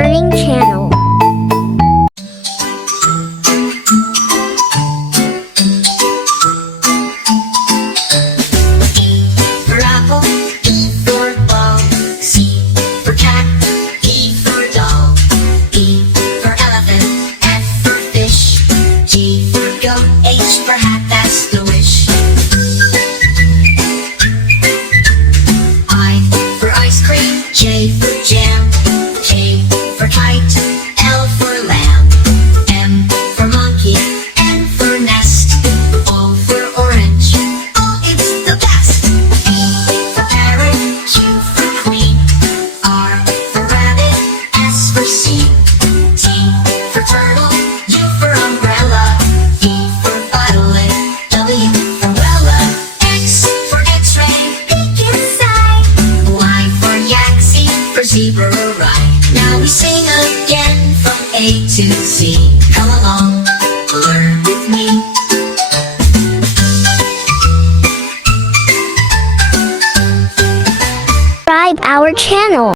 Learning Channel. For apple, E for ball. C for cat, E for doll. E for elephant, F for fish. G for goat, H for hat, that's the wish. I for ice cream, J for jam. K for kite, L for lamb. M for monkey, N for nest. O for orange, oh it's the best. P for parrot, Q for queen. R for rabbit, S for seed. T for turtle, U for umbrella. E for violet, W for Wella. X for x-ray, peek inside. Y for yak, Z for zebra or rye. Now we sing again from A to Z. Come along, learn with me. Subscribe our channel.